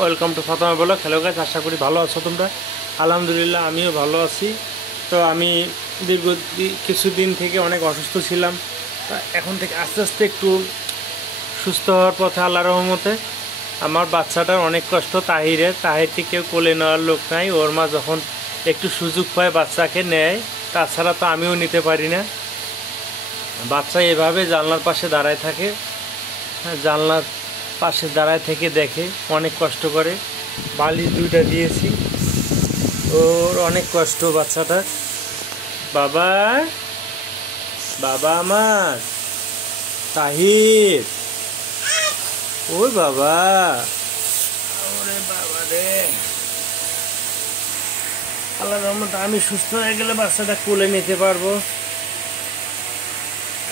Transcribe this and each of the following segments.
Welcome to Fatema blog. Hello guys, আশা করি ভালো আছো তোমরা। আলহামদুলিল্লাহ আমিও ভালো আছি। তো আমি দীর্ঘ কিছুদিন থেকে অনেক অসুস্থ ছিলাম। এখন থেকে আস্তে আস্তে একটু সুস্থ হওয়ার পথে আল্লাহর রহমতে। আমার বাচ্চাটার অনেক কষ্ট, তাহিরকে কেউ কোলে নেওয়ার লোক নাই। ওর মা যখন একটু সুযোগ পায় বাচ্চাকে নেয়, তাছাড়া তো আমিও নিতে পারি না। বাচ্চা এভাবে জানলার পাশে দাঁড়ায় থাকে, জানলার পাশে দাঁড়ায় থেকে দেখে, অনেক কষ্ট করে। বালিশ দুইটা দিয়েছি, ওর অনেক কষ্ট বাচ্চাটার। বাবা, বাবা আমার তাহির, ওই বাবা, ওরে বাবা রে। আল্লাহর রহমতে আমি সুস্থ হয়ে গেলে বাচ্চাটা কোলে নিতে পারবো।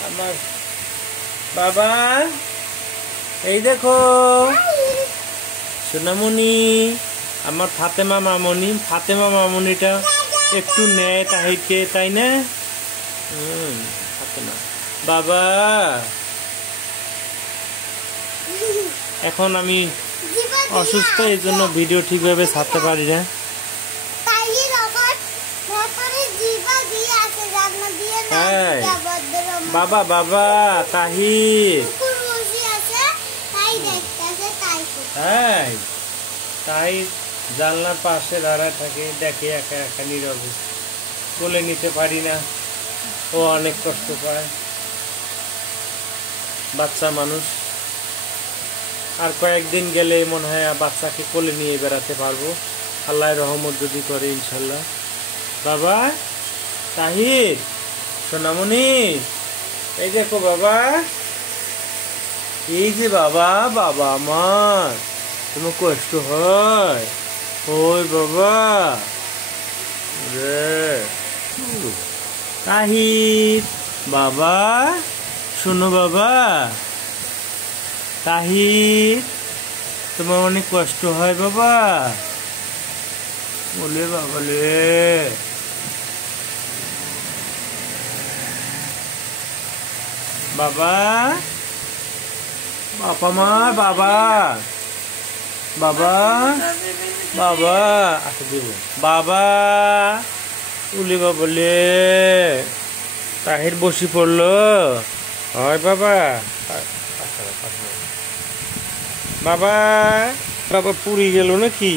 আমার বাবা, এই দেখো সোনামণি, আমার ফাতেমা মামনিটা একটু নেয় তাহিরকে, তাই না? ফাতেমা বাবা, এখন আমি অসুস্থ, এই জন্য ভিডিও ঠিকভাবে ছাড়তে পারি না। বাবা বাবা তাহির, হ্যাঁ তাহির জানলার পাশে দাঁড়ায় থাকে, দেখে একা একা নীরবে, কোলে নিতে পারি না। ও অনেক কষ্ট পায়, বাচ্চা মানুষ। আর কয়েকদিন গেলে মনে হয় বাচ্চাকে কোলে নিয়ে বেড়াতে পারবো, আল্লাহর রহমত যদি করে, ইনশাল্লাহ। বাবা তাহির, সোনামণি, এই দেখো বাবা, এই যে বাবা, বাবা আমার তোমার কষ্ট হয়, ওই বাবা রে। তাহির বাবা, শোনো বাবা, তাহির তোমার অনেক কষ্ট হয় বাবা, বলে বাবা রে। বাবা, বাবা মা, বাবা বাবা বাবা, আচ্ছা দিব বাবা, উলি বাবলে। তাহির বসি পড়লো, হয় বাবা, বাবা বাবা পুরি গেল নাকি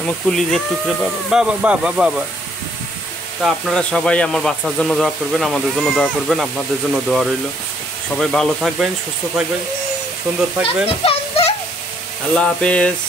আমার কুলিজের টুকরে, বাবা বাবা বাবা বাবা। তা আপনারা সবাই আমার বাচ্চার জন্য দোয়া করবেন, আমাদের জন্য দোয়া করবেন, আপনাদের জন্য দোয়া রইল। সবাই ভালো থাকবেন, সুস্থ থাকবেন, সুন্দর থাকবেন। আল্লাহ হাফেজ।